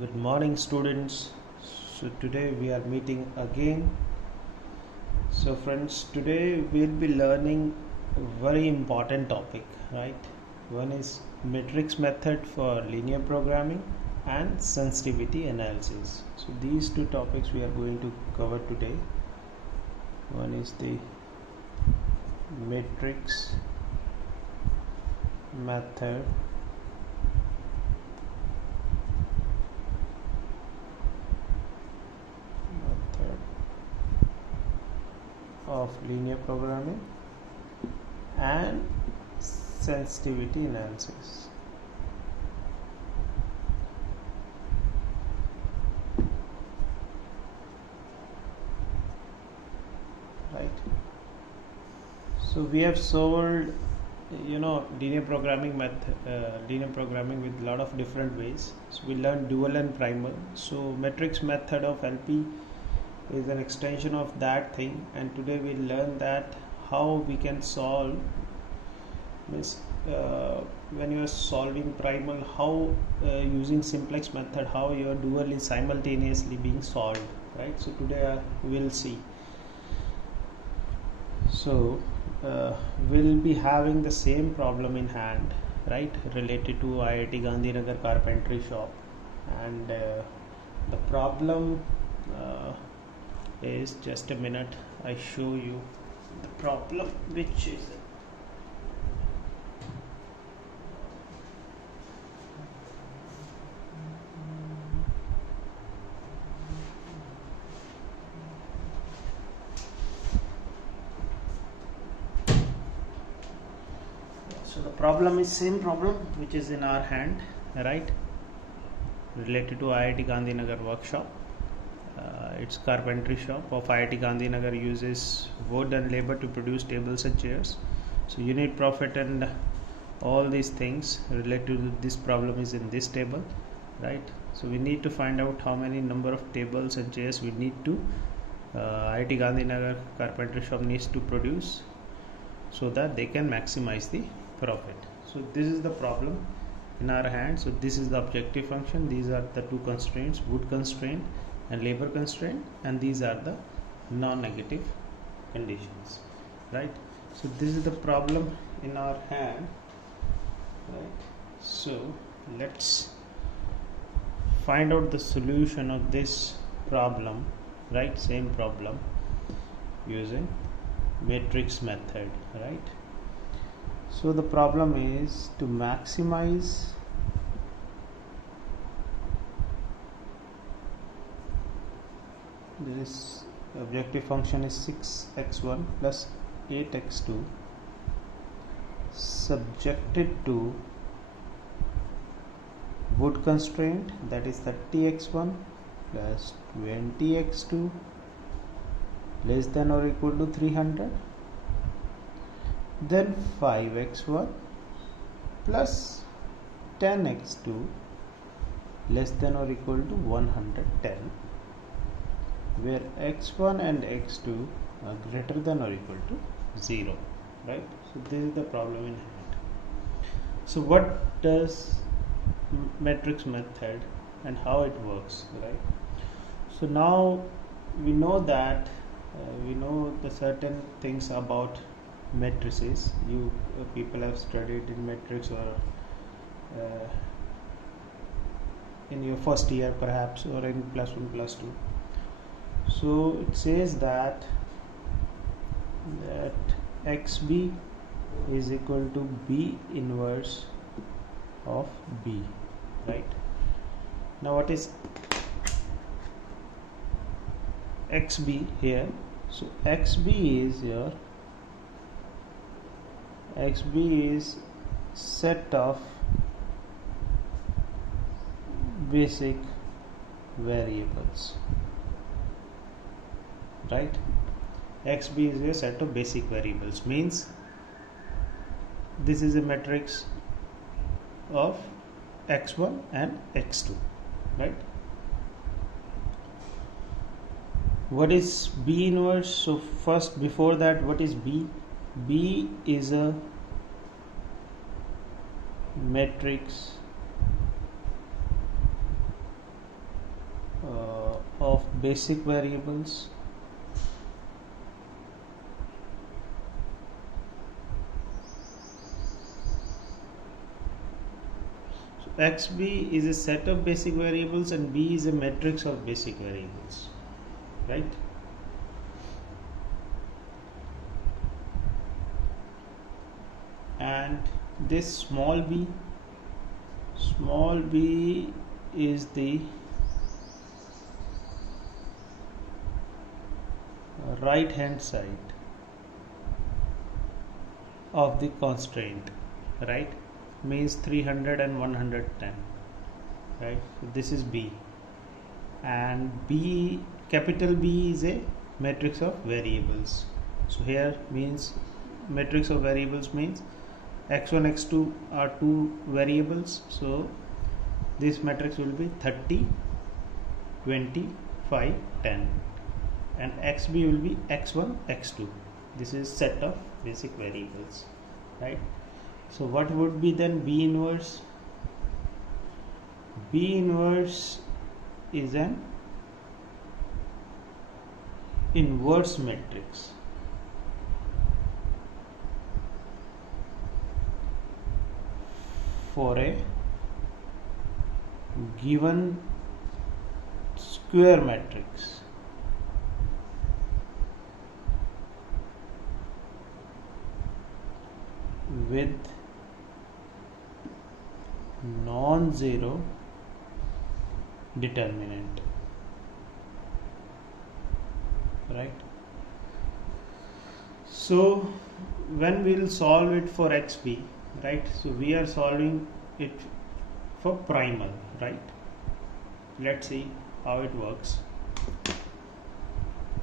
Good morning, students. So today we are meeting again. So friends, today we'll be learning a very important topic, right? One is matrix method for linear programming and sensitivity analysis. So these two topics we are going to cover today. One is the matrix method of linear programming and sensitivity analysis. Right. So we have solved linear programming with a lot of different ways. So we learned dual and primal. So matrix method of LP is an extension of that thing, and today we'll learn that how we can solve means when you are solving primal, how using simplex method, how your dual is simultaneously being solved, right? So today we'll see. So we'll be having the same problem in hand, right, related to IIT Gandhinagar carpentry shop, and the problem is, just a minute, I show you the problem, which is so the problem is same problem which is in our hand, right, related to IIT Gandhinagar workshop. It's carpentry shop of IIT Gandhinagar uses wood and labor to produce tables and chairs. So unit profit and all these things related to this problem is in this table, right? So we need to find out how many number of tables and chairs we need to IIT Gandhinagar carpentry shop needs to produce so that they can maximize the profit. So this is the problem in our hand. So this is the objective function. These are the two constraints, wood constraint and labor constraint, and these are the non-negative conditions, right? So this is the problem in our hand, right? So let's find out the solution of this problem, right? Same problem using matrix method, right? So the problem is to maximize this objective function is 6x1 plus 8x2 subjected to wood constraint, that is 30x1 plus 20x2 less than or equal to 300, then 5x1 plus 10x2 less than or equal to 110, where x1 and x2 are greater than or equal to 0, right? So this is the problem in hand. So what does matrix method and how it works, right? So now we know that we know the certain things about matrices. You people have studied in matrix or in your first year perhaps, or in +1 +2. So it says that xb is equal to b inverse of b, right? Now what is xb here? So xb is set of basic variables, right? xb is a set of basic variables, means this is a matrix of x1 and x2, right? What is b inverse? So first, before that, what is b? B is a matrix basic variables, so xb is a set of basic variables and b is a matrix of basic variables, right? And this small b is the right hand side of the constraint, right? Means 300 and 110, right? So this is b, and b, capital B is a matrix of variables. So here means matrix of variables means x1 x2 are two variables, so this matrix will be 30 20 5 10, and xb will be x1 x2. This is set of basic variables, right? So what would be then b inverse? B inverse is an inverse matrix for a given square matrix with non-zero determinant, right? So when we will solve it for xb, right? So we are solving it for primal, right? Let's see how it works.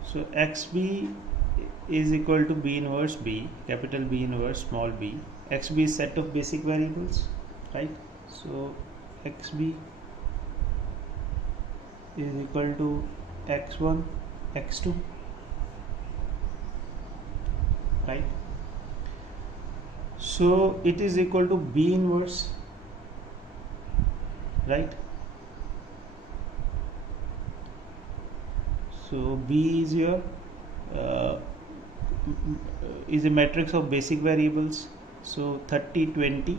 So xb is equal to b inverse b, capital B inverse small b. Xb is set of basic variables, right? So xb is equal to x1 x2, right? So it is equal to b inverse, right? So b is your is a matrix of basic variables. So 30 20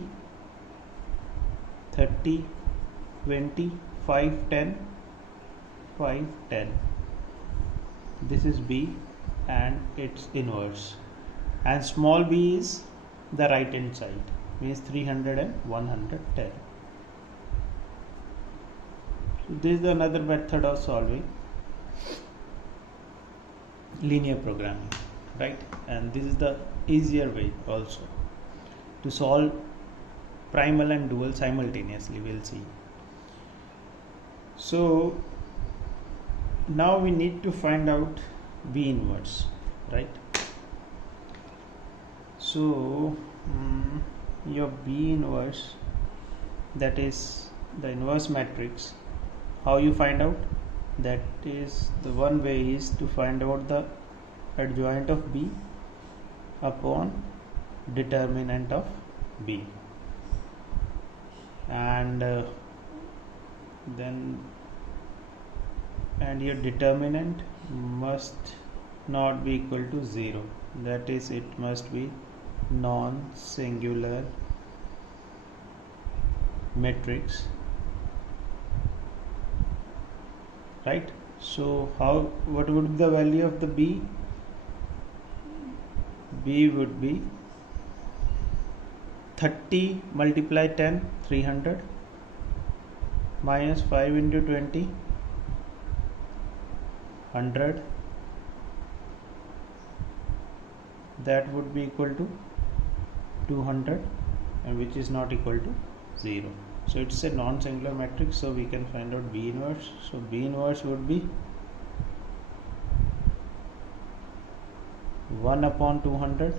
30 20 5 10 5 10, this is b and its inverse, and small b is the right hand side, means 300 and 110. So this is another method of solving linear programming, right? And this is the easier way also to solve primal and dual simultaneously, we'll see. So now we need to find out b inverse, right? So your b inverse, that is the inverse matrix, how you find out? That is, the one way is to find out the adjoint of b upon determinant of b, and your determinant must not be equal to 0, that is, it must be non-singular matrix, right? So what would be the value of the b? B would be 30 multiply 10 300 minus 5 into 20 100, that would be equal to 200, and which is not equal to 0. So it's a non-singular matrix, so we can find out b inverse. So b inverse would be 1 upon 200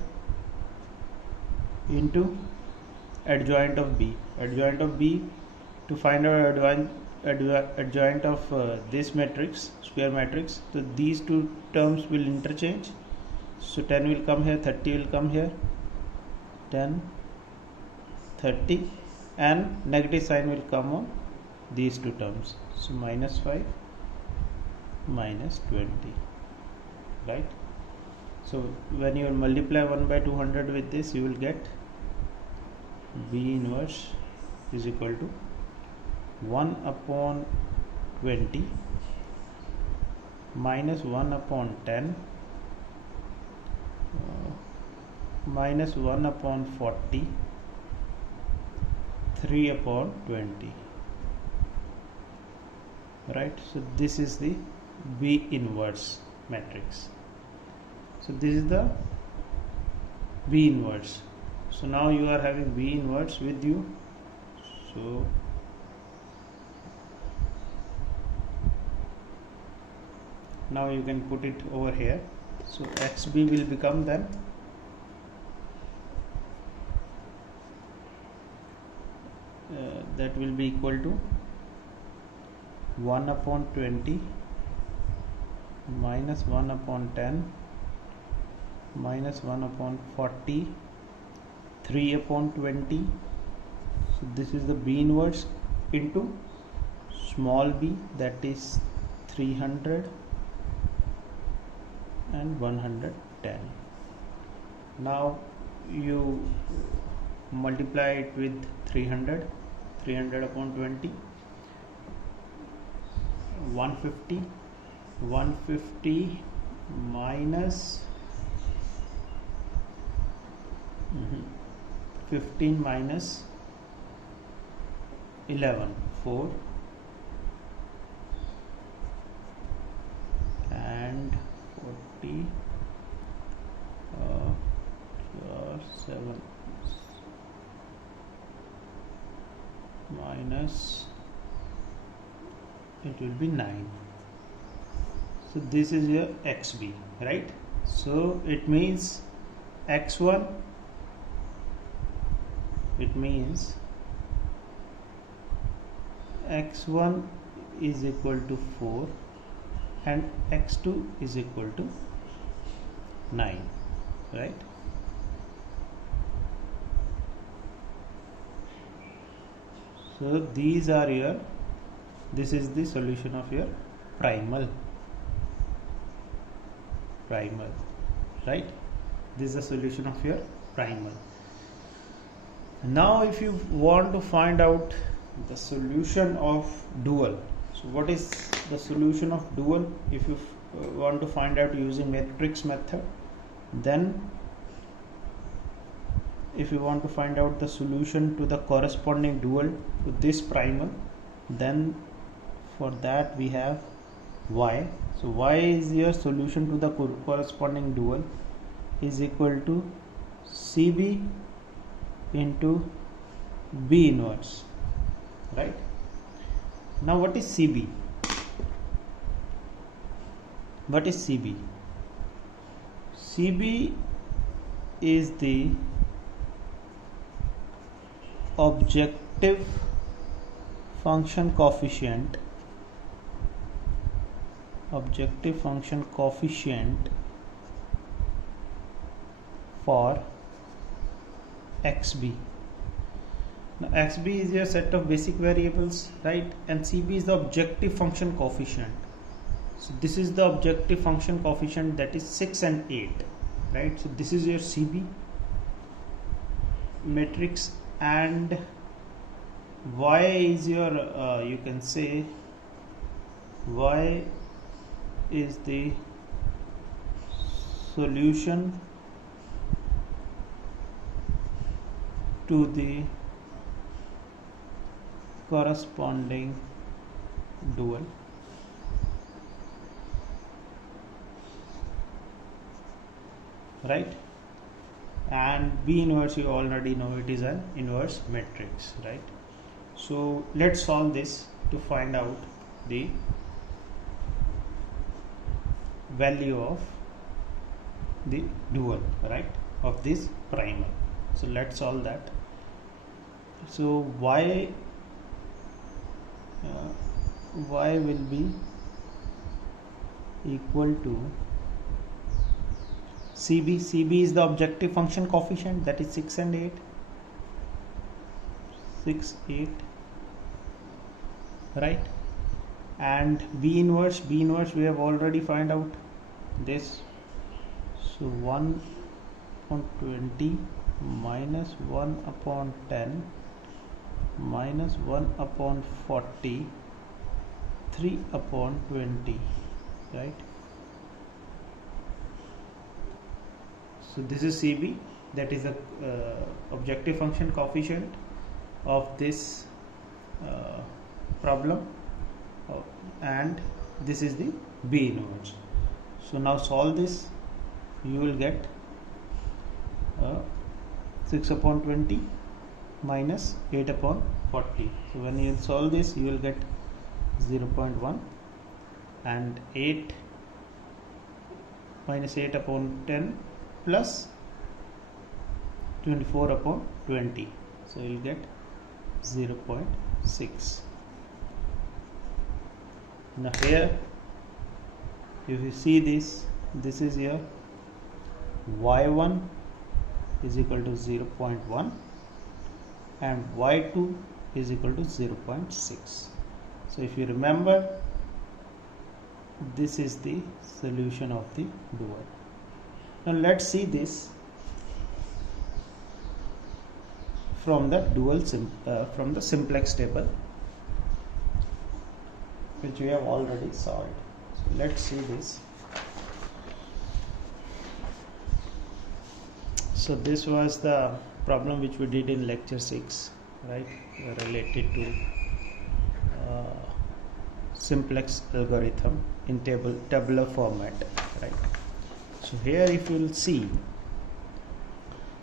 into adjoint of b. Adjoint of b, to find out adjoint of this matrix, square matrix, so these two terms will interchange. So 10 will come here, 30 will come here, 10 30, and negative sign will come on these two terms. So minus 5 minus 20, right? So when you multiply 1 by 200 with this, you will get B inverse is equal to 1 upon 20 minus 1 upon 10 minus 1 upon 40 3 upon 20, right? So this is the B inverse matrix. So this is the B inverse. So now you are having B inverse with you. So now you can put it over here. So XB will become then that will be equal to 1 upon 20 minus 1 upon 10 minus 1 upon 40 3 upon 20. So this is the B inverse into small b, that is 300 and 110. Now you multiply it with 300 upon 20, 150 minus 15 minus 11, 4, and 40 7 minus, it will be 9. So this is your XB, right? So it means X1, it means X1 is equal to 4 and X2 is equal to 9, right? So these are your, this is the solution of your primal, right? This is the solution of your primal. Now if you want to find out the solution of dual, so what is the solution of dual? If you want to find out using matrix method, then if you want to find out the solution to the corresponding dual to this primal, then for that we have Y. So Y is your solution to the corresponding dual is equal to CB into B inverse, right? Now what is CB? What is CB? CB is the objective function coefficient for XB. Now XB is your set of basic variables, right? And CB is the objective function coefficient. So this is the objective function coefficient, that is 6 and 8, right? So this is your CB matrix, and Y is your you can say Y is the solution to the corresponding dual, right? And B inverse, you already know it is an inverse matrix, right? So let's solve this to find out the value of the dual, right, of this primal. So let's solve that. So Y will be equal to CB. CB is the objective function coefficient, that is 6 and 8. 6, 8, right? and B inverse we have already find out this. So 1 upon 20 minus 1 upon 10 minus 1 upon 40, 3 upon 20, right? So this is CB, that is the objective function coefficient of this problem, and this is the B inverse. So now solve this, you will get 6 upon 20 minus 8 upon 40. So when you solve this, you will get 0.1, and 8 minus 8 upon 10 plus 24 upon 20. So you will get 0.6. Now here, if you see this, this is your y1 is equal to 0.1 and y2 is equal to 0.6. So if you remember, this is the solution of the dual. Now let's see this from the from the simplex table, which we have already solved. So let's see this. So this was the problem which we did in lecture 6, right, related to simplex algorithm in tabular format, right? So here if you will see,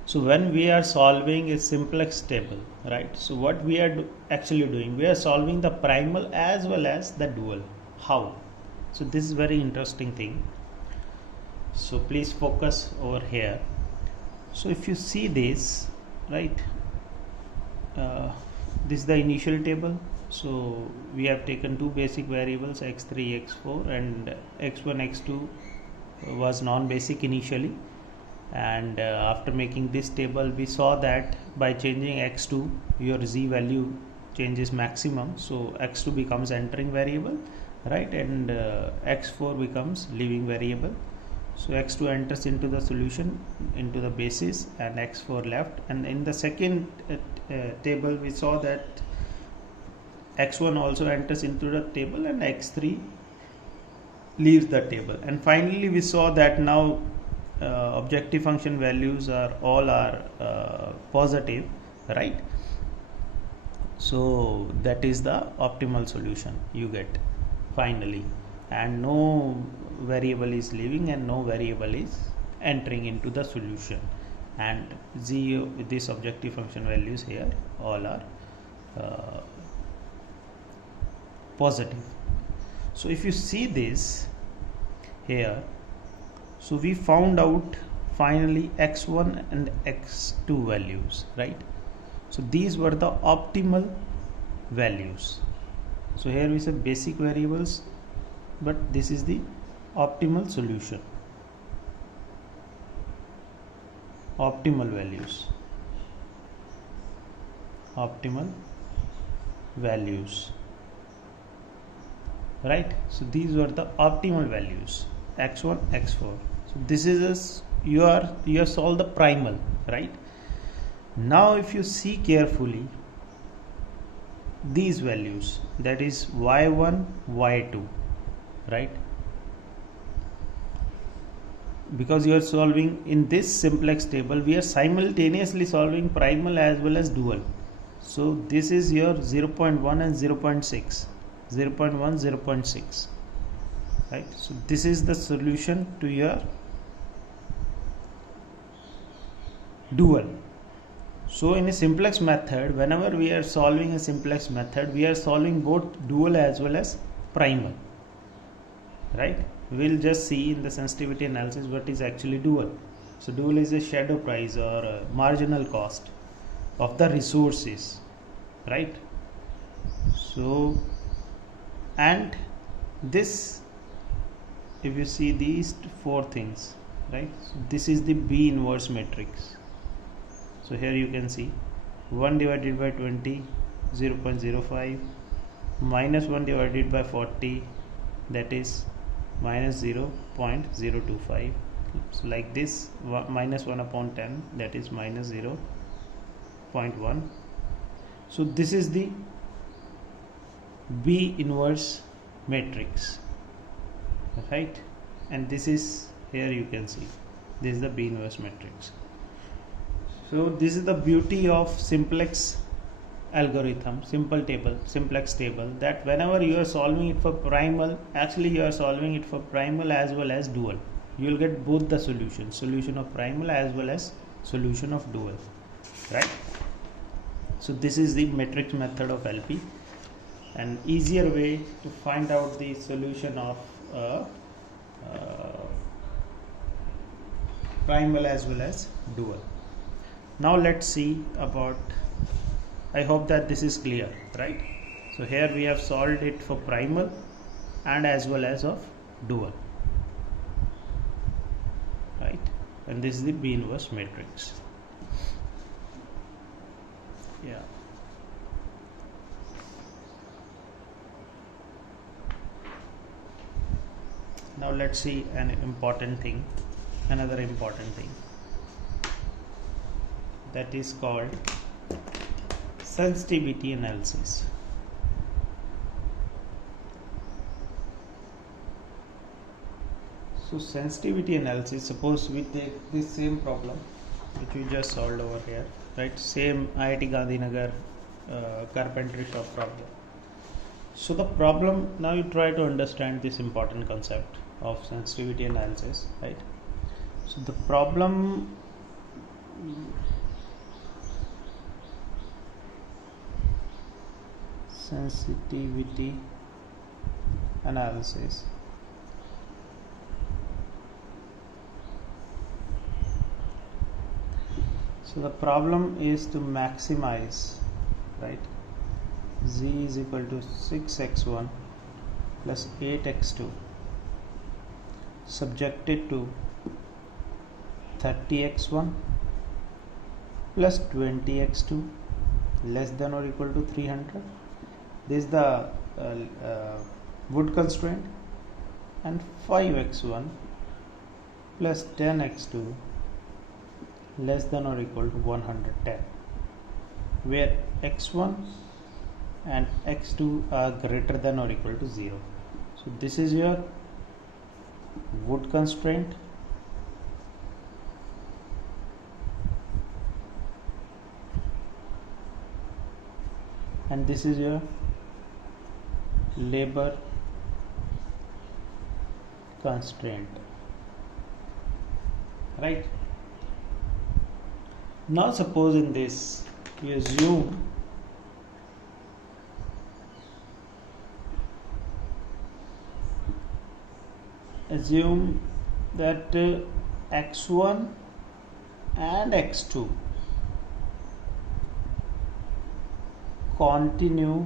so when we are solving a simplex table, right, so what we are actually doing, we are solving the primal as well as the dual. How? So this is very interesting thing, so please focus over here. So if you see this, right, this is the initial table. So we have taken two basic variables, x3, x4, and x1, x2 was non-basic initially, and after making this table we saw that by changing x2 your z value changes maximum, so x2 becomes entering variable, right, and x4 becomes leaving variable. So x2 enters into the solution, into the basis, and x4 left. And in the second table we saw that x1 also enters into the table and x3 leaves the table. And finally we saw that now objective function values are all positive, right? So that is the optimal solution you get finally, and no variable is leaving and no variable is entering into the solution, and this objective function values here all are positive. So if you see this here, so we found out finally x1 and x2 values, right? So these were the optimal values. So here we say basic variables, but this is the optimal solution, optimal values, right? So these were the optimal values, x1, x4. So this is you have solved the primal, right? Now if you see carefully these values, that is y1, y2, right? Because you are solving in this simplex table, we are simultaneously solving primal as well as dual. So this is your 0.1 and 0.6, 0.1, 0.6, right? So this is the solution to your dual. So in a simplex method, whenever we are solving a simplex method, we are solving both dual as well as primal, right? We will just see in the sensitivity analysis what is actually dual. So dual is a shadow price or a marginal cost of the resources, right? So, and this, if you see these four things, right, so this is the B inverse matrix. So here you can see 1 divided by 20, 0.05, minus 1 divided by 40, that is minus 0.025. So like this, minus 1 upon 10, that is minus 0.1. so this is the B inverse matrix, right? And this is, here you can see, this is the B inverse matrix. So this is the beauty of simplex algorithm, simplex table, that whenever you are solving it for primal, actually you are solving it for primal as well as dual. You will get both the solution of primal as well as solution of dual, right? So this is the matrix method of LP, an easier way to find out the solution of primal as well as dual. Now let's see about, I hope that this is clear, right? So here we have solved it for primal and as well as of dual, right? And this is the B inverse matrix. Yeah. Now let's see another important thing, that is called sensitivity analysis. So sensitivity analysis, suppose we take this same problem which we just solved over here, right? Same IIT Gandhinagar carpentry shop problem. So the problem, now you try to understand this important concept of sensitivity analysis, right? So the problem, sensitivity analysis, so the problem is to maximize, right, z is equal to 6x1 plus 8x2 subjected to 30x1 plus 20x2 less than or equal to 300. This is the wood constraint, and 5x1 plus 10x2 less than or equal to 110, where x1 and x2 are greater than or equal to 0. So this is your wood constraint, and this is your labor constraint, right? Now suppose in this we assume that x1 and x2 continue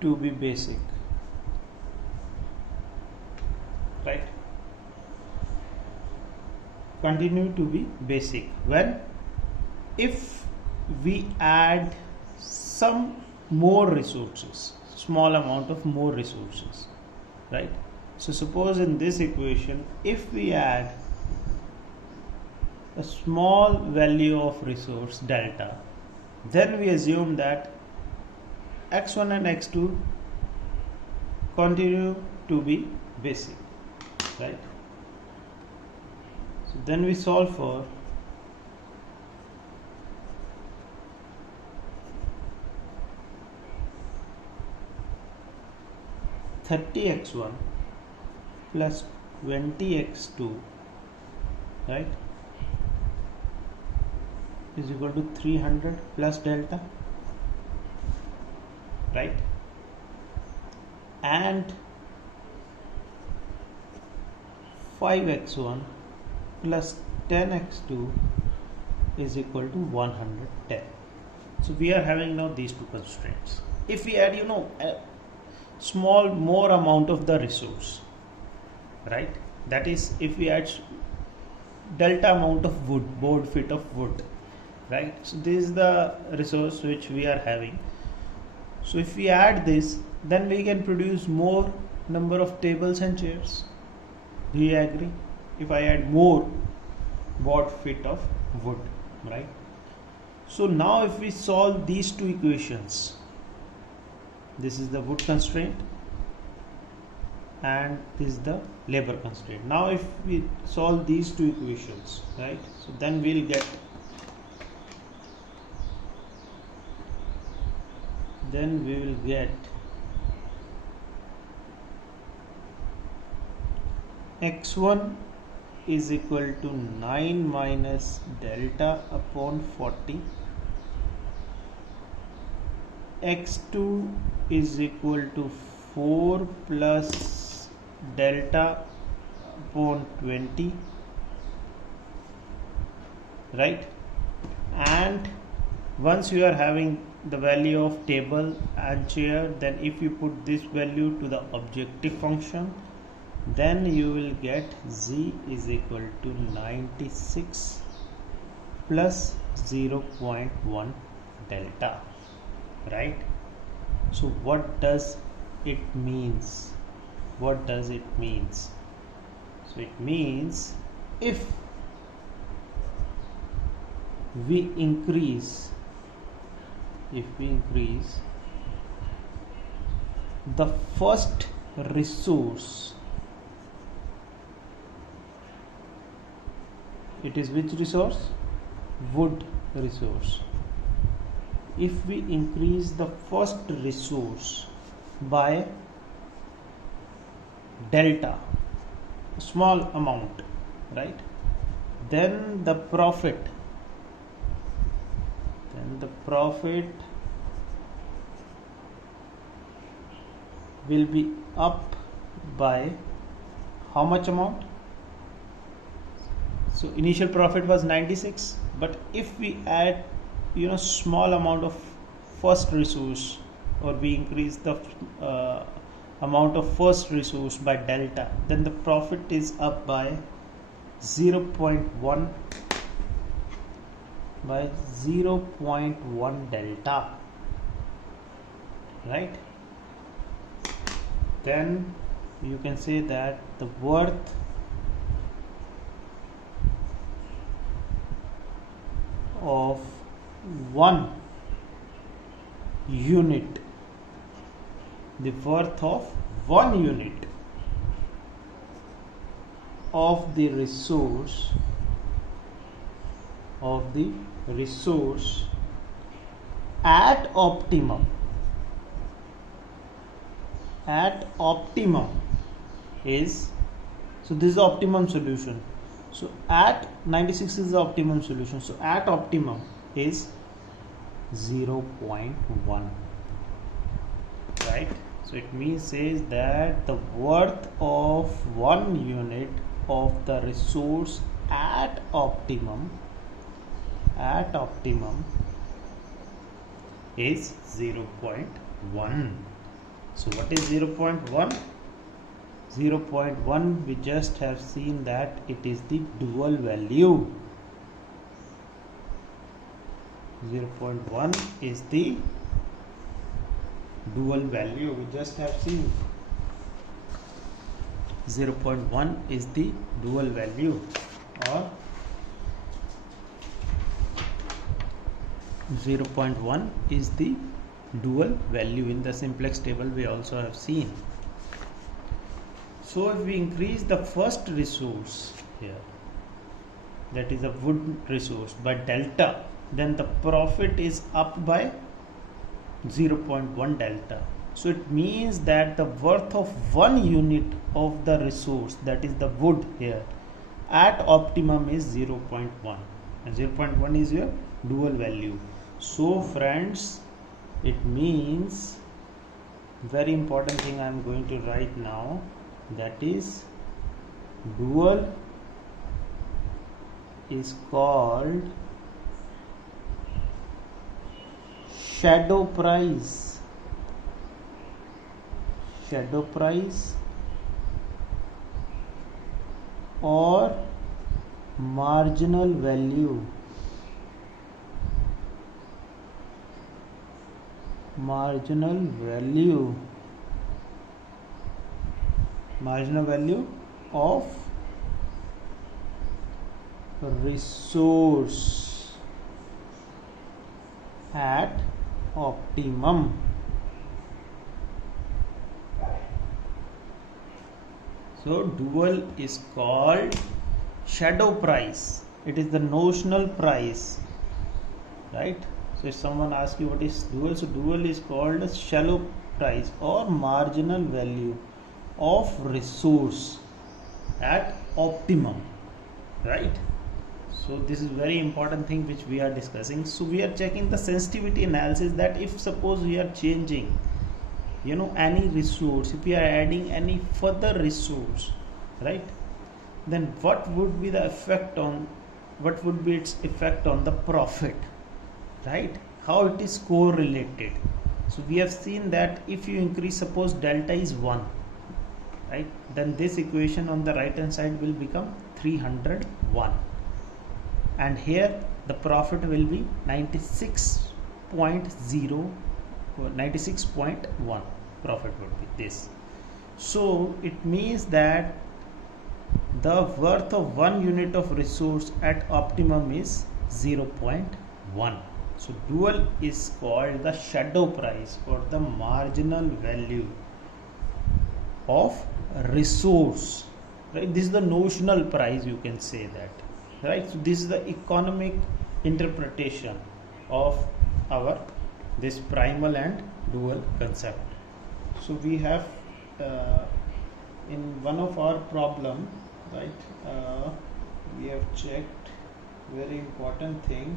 to be basic, right? Continue to be basic when, if we add some more resources, small amount of more resources, right? So suppose in this equation, if we add a small value of resource delta, then we assume that x1 and x2 continue to be basic, right? So then we solve for (30x1 plus 20x2), right, is equal to 300 plus delta, right? And 5x1 plus 10x2 is equal to 110. So we are having now these two constraints. If we add, a small more amount of the resource, right, that is if we add delta amount of wood, board feet of wood, right? So this is the resource which we are having. So if we add this, then we can produce more number of tables and chairs. Do you agree? If I add more board feet of wood, right? So now if we solve these two equations, this is the wood constraint and this is the labor constraint. Now if we solve these two equations, right, so then we'll get x1 is equal to 9 minus delta upon 40, x2 is equal to 4 plus delta upon 20, right? And once you are having the value of table and chair, then if you put this value to the objective function, then you will get z is equal to 96 plus 0.1 delta, right? So what does it means? What does it means? So it means if we increase the first resource, it is which resource? Wood resource. If we increase the first resource by delta, small amount, right, then the profit will be up by how much amount? So initial profit was 96, but if we add small amount of first resource, or we increase the amount of first resource by delta, then the profit is up by 0.1 delta, right? Then you can say that the worth of 1 unit, the worth of 1 unit of the resource at optimum is, so this is the optimum solution. So at 96 is the optimum solution. So at optimum is 0.1, right? So it means says that the worth of 1 unit of the resource at optimum is 0.1. So what is 0.1? 0.1, we just have seen that it is the dual value. 0.1 is the dual value, we just have seen 0.1 is the dual value, or 0.1 is the dual value. In the simplex table we also have seen. So if we increase the first resource here, that is a wood resource, by delta, then the profit is up by 0.1 delta. So it means that the worth of 1 unit of the resource, that is the wood here, at optimum is 0.1, and 0.1 is your dual value. So friends, it means, very important thing I am going to write now, that is dual is called shadow price or marginal value marginal value of resource at optimum. So dual is called shadow price. It is the notional price, right? So if someone asks you what is dual, so dual is called a shallow price or marginal value of resource at optimum, right? So this is very important thing which we are discussing. So we are checking the sensitivity analysis, that if suppose we are changing any resource, if we are adding any further resource, right, then what would be its effect on the profit, right? How it is correlated. So we have seen that if you increase, suppose delta is 1, right, then this equation on the right hand side will become 301, and here the profit will be 96.0 or 96.1 profit would be this. So it means that the worth of 1 unit of resource at optimum is 0.1. So dual is called the shadow price or the marginal value of resource, right? This is the notional price, you can say that, right? So this is the economic interpretation of our this primal and dual concept. So we have in one of our problem, right, we have checked very important thing.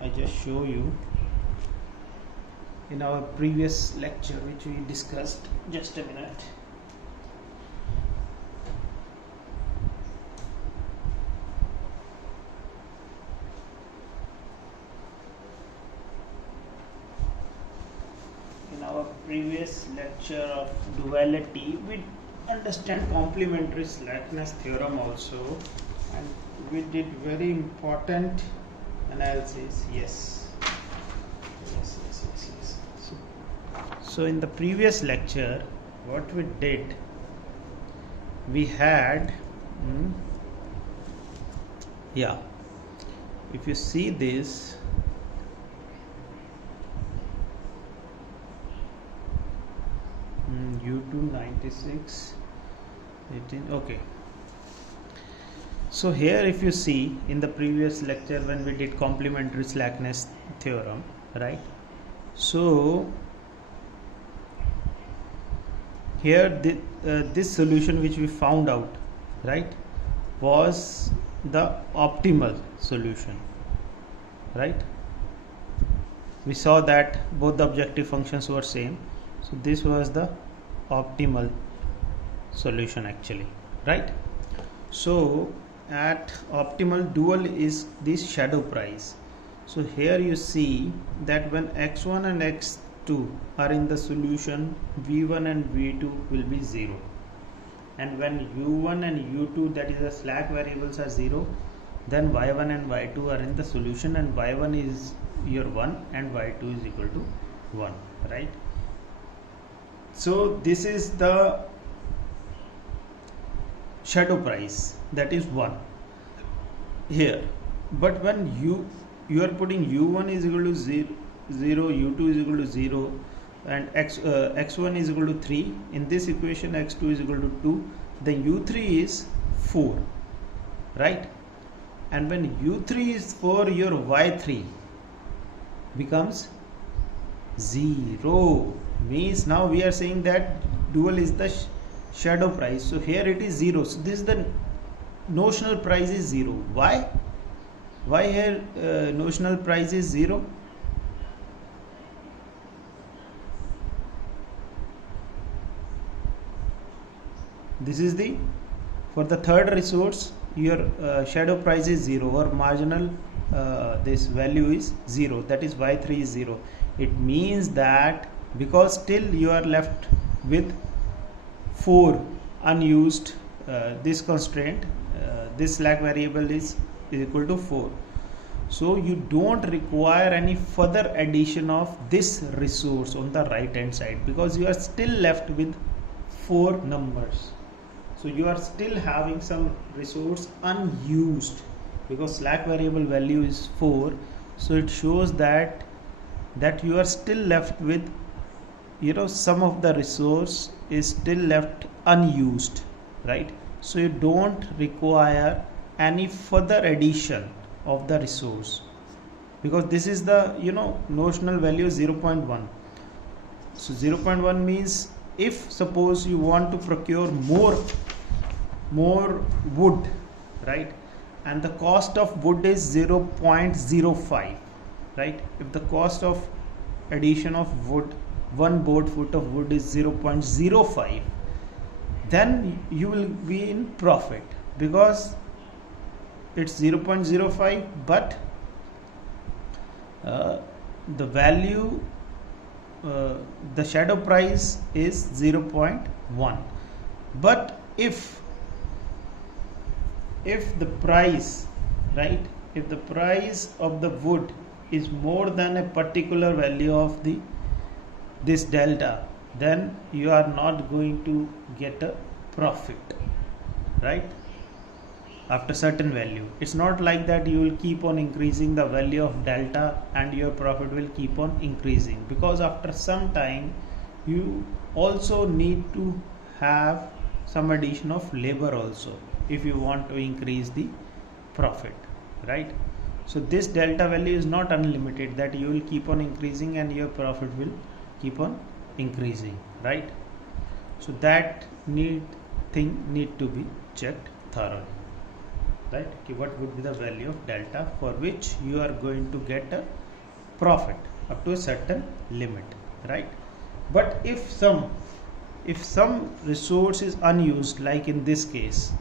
I just show you in our previous lecture which we discussed. Just a minute. In our previous lecture of duality, we understand complementary slackness theorem also, and we did very important analysis. Yes. So in the previous lecture, what we did, we had if you see this, U2 96 18, okay. So here if you see in the previous lecture when we did complementary slackness theorem, right, so here this solution which we found out, right, was the optimal solution, right? We saw that both the objective functions were same, so this was the optimal solution actually, right? So at optimal, dual is this shadow price. So here you see that when x1 and x2 are in the solution, v1 and v2 will be 0, and when u1 and u2, that is the slack variables, are 0, then y1 and y2 are in the solution, and y1 is your 1 and y2 is equal to 1, right? So this is the shadow price, that is 1 here. But when you are putting u1 is equal to 0, u2 is equal to 0, and x1 is equal to 3, in this equation x2 is equal to 2, then u3 is 4, right? And when u3 is 4, your y3 becomes 0, means now we are saying that dual is the shadow price. So here it is 0, so this is the notional price is 0. Why here notional price is 0? This is the, for the third resource, your shadow price is 0 or marginal this value is 0, that is y3 is 0. It means that because still you are left with 4 unused, this constraint, this slack variable is equal to 4. So you don't require any further addition of this resource on the right hand side, because you are still left with 4 numbers. So you are still having some resource unused, because slack variable value is 4. So it shows that you are still left with, some of the resource is still left unused, right? So you don't require any further addition of the resource, because this is the notional value 0.1. So 0.1 means, if suppose you want to procure more wood, right, and the cost of wood is 0.05, right? If the cost of addition of wood, 1 board foot of wood is 0.05, then you will be in profit, because it's 0.05, but the value, the shadow price is 0.1. But if the price, right, if the price of the wood is more than a particular value of this delta, then you are not going to get a profit, right, after certain value. It's not like that you will keep on increasing the value of delta and your profit will keep on increasing, because after some time you also need to have some addition of labor also if you want to increase the profit, right? So this delta value is not unlimited, that you will keep on increasing and your profit will keep on increasing, right? So that need to be checked thoroughly, right? Okay, what would be the value of delta for which you are going to get a profit up to a certain limit, right? But if some resource is unused, like in this case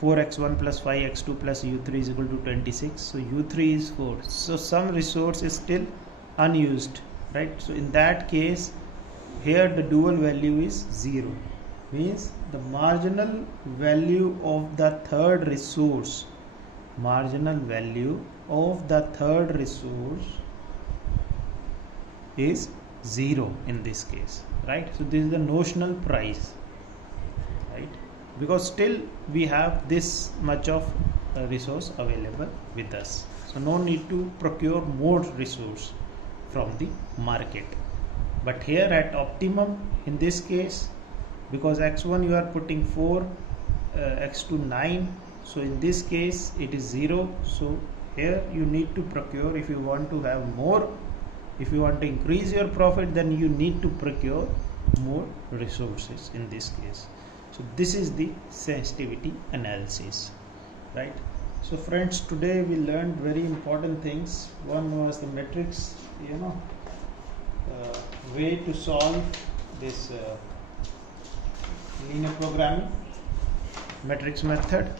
4x1 plus 5x2 plus u3 is equal to 26, so u3 is 4, so some resource is still unused, right? So in that case, here the dual value is 0, means the marginal value of the third resource, is 0 in this case, right? So this is the notional price, right? Because still we have this much of resource available with us, so no need to procure more resource from the market. But here at optimum, in this case, because x1 you are putting 4, x2 9, so in this case it is 0. So here you need to procure, if you want to have more, if you want to increase your profit, then you need to procure more resources in this case. So this is the sensitivity analysis, right? So friends, today we learned very important things. One was the matrix, way to solve this linear programming matrix method,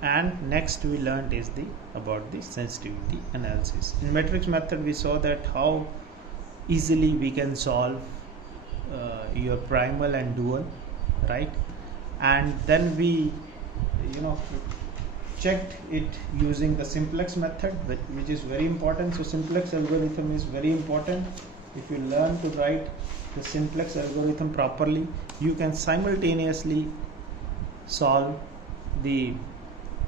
and next we learned is about the sensitivity analysis. In matrix method we saw that how easily we can solve your primal and dual, right? And then we checked it using the simplex method, which is very important. So simplex algorithm is very important. If you learn to write the simplex algorithm properly, you can simultaneously solve the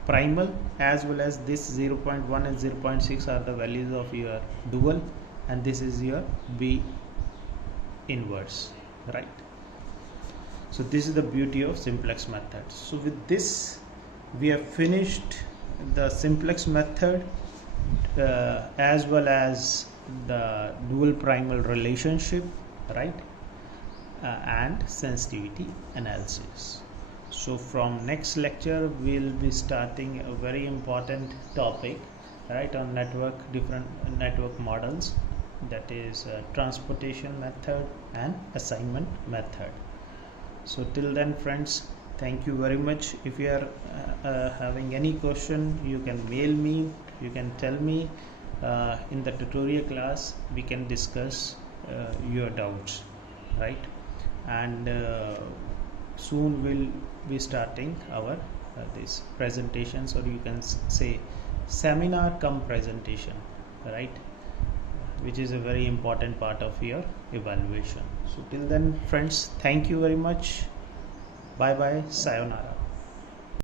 primal as well as this 0.1 and 0.6 are the values of your dual, and this is your B inverse, right? So this is the beauty of simplex method. So with this we have finished the simplex method as well as the dual primal relationship, right, and sensitivity analysis. So from next lecture we'll be starting a very important topic, right, on different network models, that is transportation method and assignment method. So till then friends, thank you very much. If you are having any question, you can mail me, you can tell me in the tutorial class. We can discuss your doubts, right? And soon we'll be starting our these presentations, or you can say seminar come presentation, right, which is a very important part of your evaluation. So till then friends, thank you very much. Bye bye, sayonara.